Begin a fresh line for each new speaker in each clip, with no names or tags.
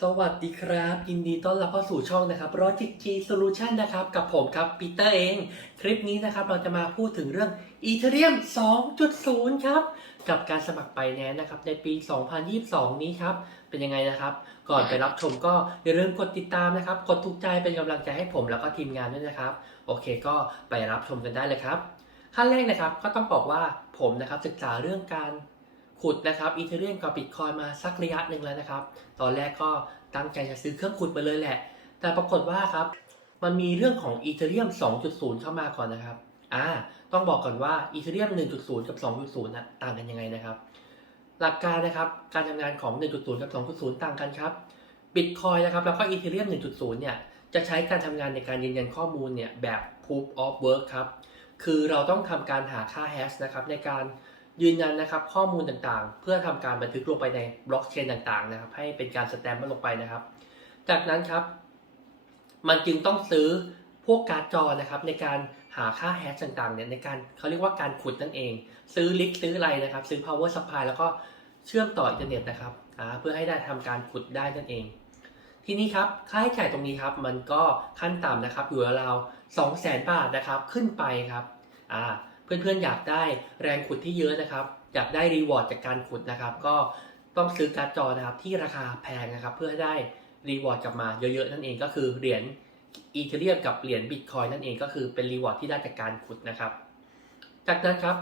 สวัสดีครับ ยินดีต้อนรับเข้าสู่ช่องนะครับ Logic G Solution นะครับกับผมครับปีเตอร์เอง คลิปนี้นะครับเราจะมาพูดถึงเรื่อง Ethereum 2.0 ครับ กับการสมัครไปแนนนะครับในปี 2022 นี้ครับ เป็นยังไงนะครับ ก่อนไปรับชมก็อย่าลืมกดติดตามนะครับ กดถูกใจเป็นกำลังใจให้ผมแล้วก็ทีมงานด้วยนะครับ โอเคก็ไปรับชมกันได้เลยครับขั้นแรกนะครับก็ต้องบอกว่าผมนะครับศึกษาเรื่องการ ขุดนะครับอีเทเรียมกับบิตคอยมาสักระยะหนึ่งแล้วนะครับ ตอนแรกก็ตั้งใจจะซื้อเครื่องขุดมาเลยแหละ แต่ปรากฏว่าครับ มันมีเรื่องของอีเทเรียม 2.0 เข้ามาก่อนนะครับอ่าต้องบอกก่อนว่าอีเทเรียม 1.0 กับ 2.0นะต่างกันยังไงนะครับ หลักการนะครับการทำงานของ 1.0 กับ 2.0 ต่างกันครับ Bitcoin นะครับแล้วก็ Ethereum 1.0 เนี่ยจะใช้การทำงานในการยืนยันข้อมูลเนี่ยแบบ Proof of Work ครับคือเราต้องทำการหาค่าแฮชนะครับในการ ยืนยันนะครับข้อมูลต่างๆ เพื่อทำการบันทึกลงไปในบล็อกเชนต่างๆนะครับ ให้เป็นการสแตมป์มันลงไปนะครับ จากนั้นครับ มันจึงต้องซื้อพวกการ์ดจอนะครับ ในการหาค่าแฮชต่างๆเนี่ยในการเขาเรียกว่าการขุดนั่นเอง ซื้อลิกซื้ออะไรนะครับ ซื้อ power supply แล้วก็เชื่อมต่ออินเทอร์เน็ตนะครับเพื่อให้ได้ทำการขุดได้นั่นเอง ทีนี้ครับค่าใช้จ่ายตรงนี้ครับ มันก็ขั้นต่ำนะครับอยู่ราวๆสองแสนบาทนะครับขึ้นไปครับอ่า เพื่อนๆอยากได้แรงขุดที่เยอะนะครับ อยากได้รีวอร์ดจากการขุดนะครับ ก็ต้องซื้อการ์ดจอนะครับที่ราคาแพงนะครับ เพื่อให้ได้รีวอร์ดกลับมาเยอะๆนั่นเองก็คือเหรียญอีเทเรียมกับเหรียญบิตคอยนั่นเองก็คือเป็นรีวอร์ดที่ได้จากการขุดนะครับ จากนั้นครับ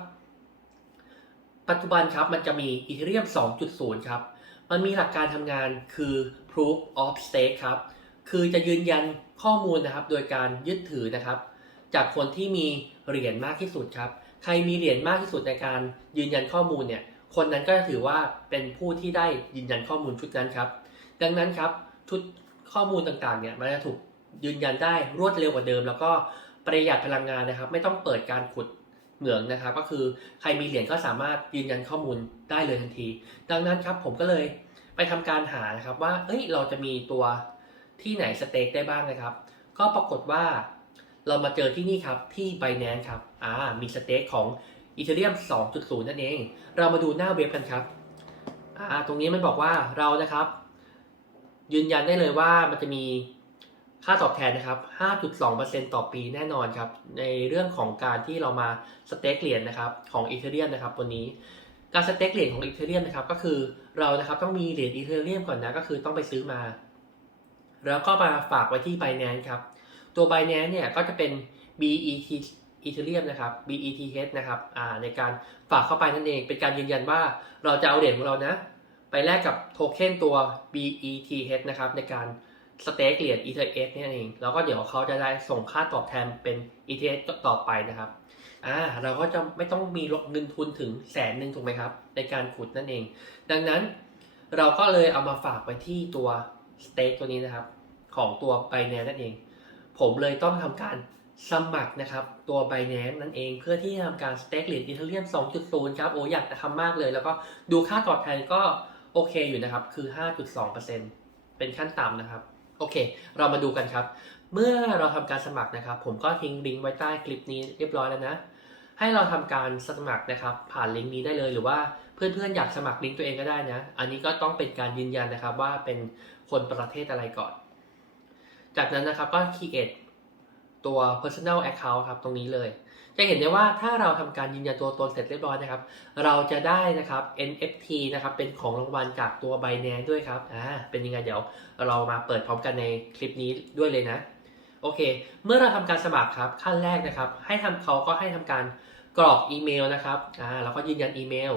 ปัจจุบันครับมันจะมี Ethereum 2.0 ครับ มันมีหลักการทำงานคือ proof of stake ครับ คือจะยืนยันข้อมูลนะครับ โดยการยึดถือนะครับ จากคนที่มีเหรียญมากที่สุดครับ ใครมีเหรียญมากที่สุดในการยืนยันข้อมูลเนี่ย คนนั้นก็จะถือว่าเป็นผู้ที่ได้ยืนยันข้อมูลชุดนั้นครับ ดังนั้นครับชุดข้อมูลต่างๆเนี่ยมันจะถูกยืนยันได้รวดเร็วกว่าเดิม แล้วก็ประหยัดพลังงานนะครับ ไม่ต้องเปิดการขุดเหมืองนะครับ ก็คือใครมีเหรียญก็สามารถยืนยันข้อมูลได้เลยทันที ดังนั้นครับผมก็เลยไปทำการหานะครับว่า เอ้ย เราจะมีตัวที่ไหนสเต็กได้บ้างนะครับ ก็ปรากฏว่า เรามาเจอที่นี่ครับ ที่ Binance ครับอ่ามีสเต็กของ Ethereum 2.0 นั่นเอง เรามาดูหน้าเว็บกันครับอ่าตรงนี้มันบอกว่าเรานะครับ ยืนยันได้เลยว่ามันจะมีค่าตอบแทนนะครับ 5.2%ต่อปีแน่นอนครับ ในเรื่องของการที่เรามาสเต็กเหรียญนะครับของ Ethereum นะครับตัวนี้การสเต็กเหรียญของ Ethereum นะครับก็คือเรานะครับต้องมีเหรียญ Ethereum ก่อนนะก็คือต้องไปซื้อมา แล้วก็มาฝากไว้ที่ Binance ครับ ตัว Binance เนี่ยก็จะเป็น BET Ethereum นะครับ BETH นะครับในการฝากเข้าไปนั่นเอง เป็นการยืนยันว่าเราจะเอาเหรียญของเรานะ ไปแลกกับโทเค็นตัว BETH นะครับในการสเต็กเหรียญ ETH นี่เอง แล้วก็เดี๋ยวเขาจะได้ส่งค่าตอบแทนเป็น ETH ต่อไปนะครับอ่าเราก็จะไม่ต้องมีเงินทุนถึงแสนหนึ่งถูกไหมครับ ในการขุดนั่นเอง ดังนั้นเราก็เลยเอามาฝากไว้ที่ตัวสเต็กตัวนี้นะครับ ของตัว Binance นั่นเอง ผมเลยต้องทำการสมัครนะครับ ตัว Binance นั่นเองเพื่อที่จะทำการสเต็กเหรียญ Ethereum 2.0 ครับ โอ้อยากจะทำมากเลย แล้วก็ดูค่าตอบแทนก็โอเคอยู่นะครับ คือ 5.2%เป็นขั้นต่ำนะครับ โอเค เรามาดูกันครับ เมื่อเราทำการสมัครนะครับ ผมก็ทิ้งลิงก์ไว้ใต้คลิปนี้เรียบร้อยแล้วนะ ให้เราทำการสมัครนะครับ ผ่านลิงก์นี้ได้เลยหรือว่าเพื่อนๆอยากสมัครลิงก์ตัวเองก็ได้นะ อันนี้ก็ต้องเป็นการยืนยันนะครับว่าเป็นคนประเทศอะไรก่อน จากนั้นนะครับก็ create ตัว personal account ครับตรงนี้เลย จะเห็นได้ว่าถ้าเราทำการยืนยันตัวตนเสร็จเรียบร้อยนะครับ เราจะได้นะครับ NFT นะครับเป็นของรางวัลจากตัว Binance ด้วยครับอ่าเป็นยังไงเดี๋ยวเรามาเปิดพร้อมกันในคลิปนี้ด้วยเลยนะ โอเค เมื่อเราทำการสมัครครับขั้นแรกนะครับ ให้ทำเขาก็ให้ทำการกรอกอีเมลนะครับอ่าแล้วก็ยืนยันอีเมล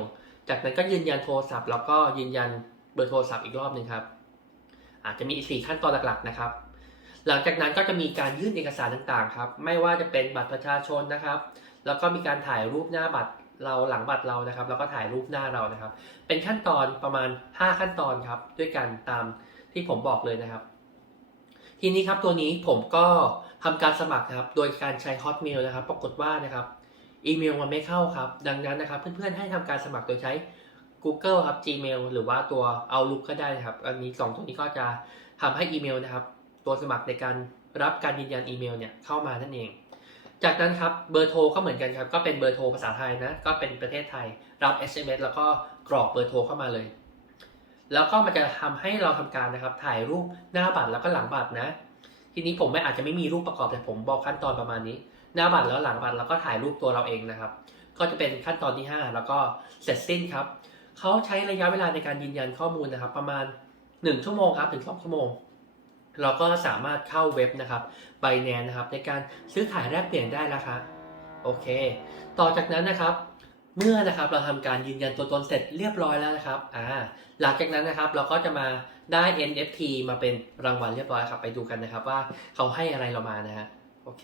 จากนั้นก็ยืนยันโทรศัพท์ แล้วก็ยืนยันเบอร์โทรศัพท์อีกรอบหนึ่งครับอาจจะมีอีกสี่ขั้นตอนหลักๆนะครับ หลังจากนั้นก็จะมีการยื่นเอกสารต่างๆครับ ไม่ว่าจะเป็นบัตรประชาชนนะครับ แล้วก็มีการถ่ายรูปหน้าบัตรเราหลังบัตรเรานะครับ แล้วก็ถ่ายรูปหน้าเรานะครับ เป็นขั้นตอนประมาณ 5 ขั้นตอนครับ ด้วยกันตามที่ผมบอกเลยนะครับ ทีนี้ครับตัวนี้ผมก็ทำการสมัครนะครับ โดยการใช้ Hotmail นะครับ ปรากฏว่านะครับอีเมลมันไม่เข้าครับ ดังนั้นนะครับ เพื่อนๆให้ทำการสมัครโดยใช้ Google ครับ Gmail หรือว่าตัว Outlook ก็ได้ครับ อันนี้สองตัวนี้ก็จะทำให้อีเมลนะครับ ตัวสมัครในการรับการยืนยันอีเมลเนี่ยเข้ามานั่นเอง จากนั้นครับเบอร์โทรก็เหมือนกันครับ ก็เป็นเบอร์โทรภาษาไทยนะ ก็เป็นประเทศไทยรับ SMS แล้วก็กรอกเบอร์โทรเข้ามาเลย แล้วก็มันจะทำให้เราทำการนะครับ ถ่ายรูปหน้าบัตรแล้วก็หลังบัตรนะ ทีนี้ผมไม่อาจจะไม่มีรูปประกอบแต่ผมบอกขั้นตอนประมาณนี้ หน้าบัตรแล้วหลังบัตรแล้วก็ถ่ายรูปตัวเราเองนะครับ ก็จะเป็นขั้นตอนที่ 5 แล้วก็เสร็จสิ้นครับเขาใช้ระยะเวลาในการยืนยันข้อมูลนะครับ ประมาณ 1 ชั่วโมงครับถึง2ชั่วโมง เราก็สามารถเข้าเว็บนะครับ b i n a n c e นะครับ ในการซื้อขายแลกเปลี่ยนได้แล้วครับโอเค ต่อจากนั้นนะครับ เมื่อนะครับเราทำการยืนยันตัวตนเสร็จเรียบร้อยแล้วนะครับอ่าหลังจากนั้นนะครับเราก็จะมาได้ NFT มาเป็นรางวัลเรียบร้อยครับ ไปดูกันนะครับว่าเขาให้อะไรเรามานะฮะโอเค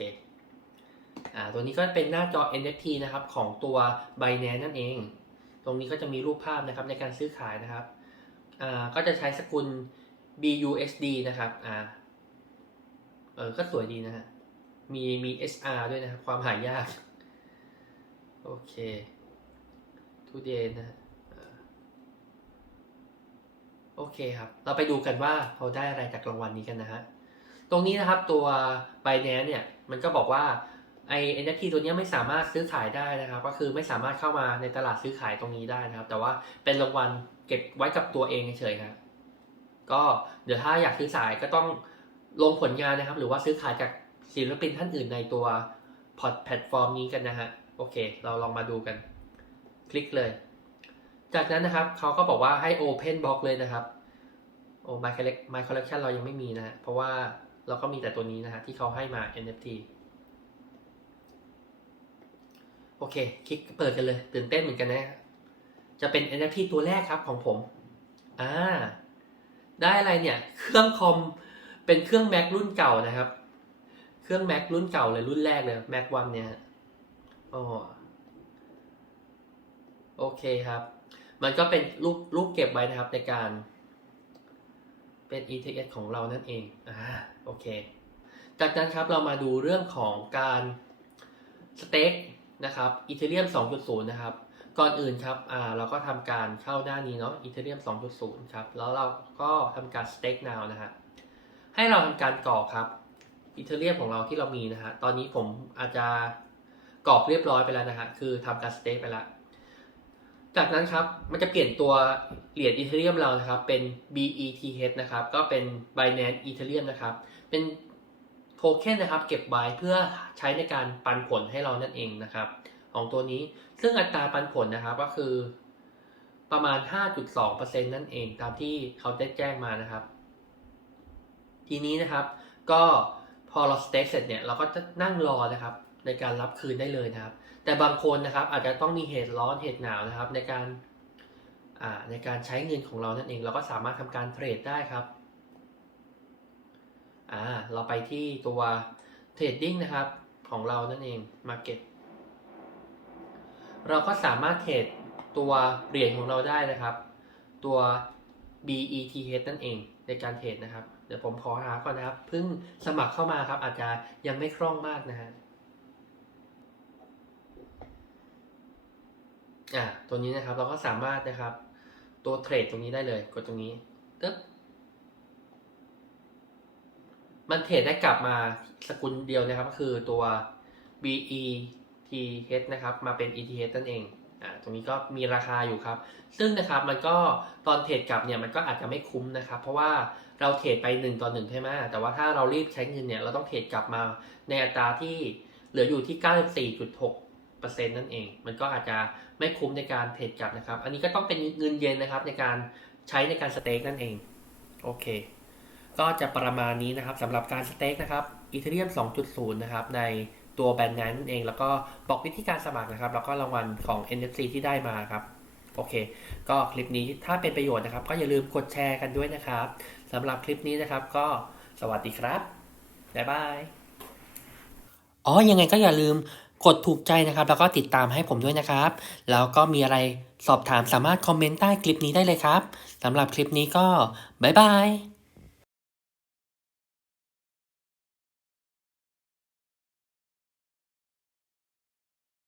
อ่าตัวนี้ก็เป็นหน้าจอ NFT นะครับของตัว Binance นั่นเอง ตรงนี้ก็จะมีรูปภาพนะครับในการซื้อขายนะครับอ่าก็จะใช้สกุล BUSD นะครับอ่าเออก็สวยดีนะฮะ มีมี SR ด้วยนะครับความหายาก โอเค today นะโอเคครับ เราไปดูกันว่าเขาได้อะไรจากรางวัลนี้กันนะฮะ ตรงนี้นะครับตัว Binance เนี่ย มันก็บอกว่าไอ้ NFT ตัวเนี้ยไม่สามารถซื้อขายได้นะครับ ก็คือไม่สามารถเข้ามาในตลาดซื้อขายตรงนี้ได้นะครับ แต่ว่าเป็นรางวัลเก็บไว้กับตัวเองเฉยๆครับ ก็เดี๋ยวถ้าอยากซื้อขายก็ต้องลงผลงานนะครับ หรือว่าซื้อขายจากศิลปินท่านอื่นในตัวพอร์ตแพลตฟอร์มนี้กันนะฮะโอเค เราลองมาดูกัน คลิกเลย จากนั้นนะครับเขาก็บอกว่าให้ Open Box เลยนะครับโอ้ My Collect My Collection เรายังไม่มีนะฮะเพราะว่าเราก็มีแต่ตัวนี้นะฮะที่เขาให้มา NFT โอเค คลิกเปิดกันเลย ตื่นเต้นเหมือนกันนะ จะเป็น NFT ตัวแรกครับของผม อ่า ได้อะไรเนี่ย เครื่องคอมเป็นเครื่อง Mac รุ่นเก่านะครับ เครื่อง Mac รุ่นเก่าเลยรุ่นแรกเลย Mac One เนี่ยอ๋อโอเคครับ มันก็เป็นรูปรูปเก็บไว้นะครับในการเป็น ETS ของเรานั่นเอง อ่า โอเค จากนั้นครับเรามาดูเรื่องของการสเต็กนะครับ Ethereum 2.0 นะครับ ก่อนอื่นครับอ่าเราก็ทำการเข้าหน้านนี้เนาะ Ethereum 2.0 ครับ แล้วเราก็ทำการ stake now นะฮะ ให้เราทำการกรอกครับ Ethereum ของเราที่เรามีนะฮะ ตอนนี้ผมอาจจะกรอกเรียบร้อยไปแล้วนะฮะ คือทำการ stake ไปแล้ว จากนั้นครับ มันจะเปลี่ยนตัวเหรียญอีเทเรียมเรานะครับ เป็น BETH นะครับ ก็เป็น Binance Ethereum นะครับ เป็นโทเค็นนะครับ เก็บไว้เพื่อใช้ในการปันผลให้เรานั่นเองนะครับ ของตัวนี้ ซึ่งอัตราปันผลนะครับก็คือประมาณ 5.2%นั่นเองตามที่เขาได้แจ้งมานะครับ ทีนี้นะครับ ก็พอเราสเต็กเสร็จเนี่ยเราก็จะนั่งรอนะครับ ในการรับคืนได้เลยนะครับ แต่บางคนนะครับ อาจจะต้องมีเหตุร้อนเหตุหนาวนะครับ ในการในการใช้เงินของเรานั่นเอง เราก็สามารถทำการเทรดได้ครับเราไปที่ตัวเทรดดิ้งนะครับของเรานั่นเอง Market เราก็สามารถเทรดตัวเหรียญของเราได้นะครับ ตัว BETH นั่นเองในการเทรดนะครับ เดี๋ยวผมขอหาก่อนนะครับ เพิ่งสมัครเข้ามาครับ อาจจะยังไม่คล่องมากนะฮะอ่าตัวนี้นะครับเราก็สามารถนะครับ ตัวเทรดตรงนี้ได้เลย กดตรงนี้ตึ๊บมันเทรดได้กลับมาสกุลเดียวนะครับ ก็คือตัว BE ETH นะครับมาเป็น ETH นั่นเองอ่าตรงนี้ก็มีราคาอยู่ครับ ซึ่งนะครับมันก็ตอนเทรดกลับเนี่ยมันก็อาจจะไม่คุ้มนะครับ เพราะว่าเราเทรดไป1ต่อ1ใช่ไหมแต่ว่าถ้าเรารีบใช้เงินเนี่ยเราต้องเทรดกลับมาในอัตราที่เหลืออยู่ที่ 94.6%นั่นเอง มันก็อาจจะไม่คุ้มในการเทรดกลับนะครับ อันนี้ก็ต้องเป็นเงินเย็นนะครับในการใช้ในการสเต็กนั่นเอง โอเค ก็จะประมาณนี้นะครับสำหรับการสเต็กนะครับ Ethereum 2.0 นะครับใน ตัวแบรนด์นั้นนั่นเอง แล้วก็บอกวิธีการสมัครนะครับ แล้วก็รางวัลของ NFC ที่ได้มาครับ โอเค ก็คลิปนี้ถ้าเป็นประโยชน์นะครับ ก็อย่าลืมกดแชร์กันด้วยนะครับสำหรับคลิปนี้นะครับก็สวัสดีครับบ๊ายบายอ๋อยังไงก็อย่าลืมกดถูกใจนะครับ แล้วก็ติดตามให้ผมด้วยนะครับ แล้วก็มีอะไรสอบถามสามารถคอมเมนต์ใต้คลิปนี้ได้เลยครับสำหรับคลิปนี้ก็บ๊ายบาย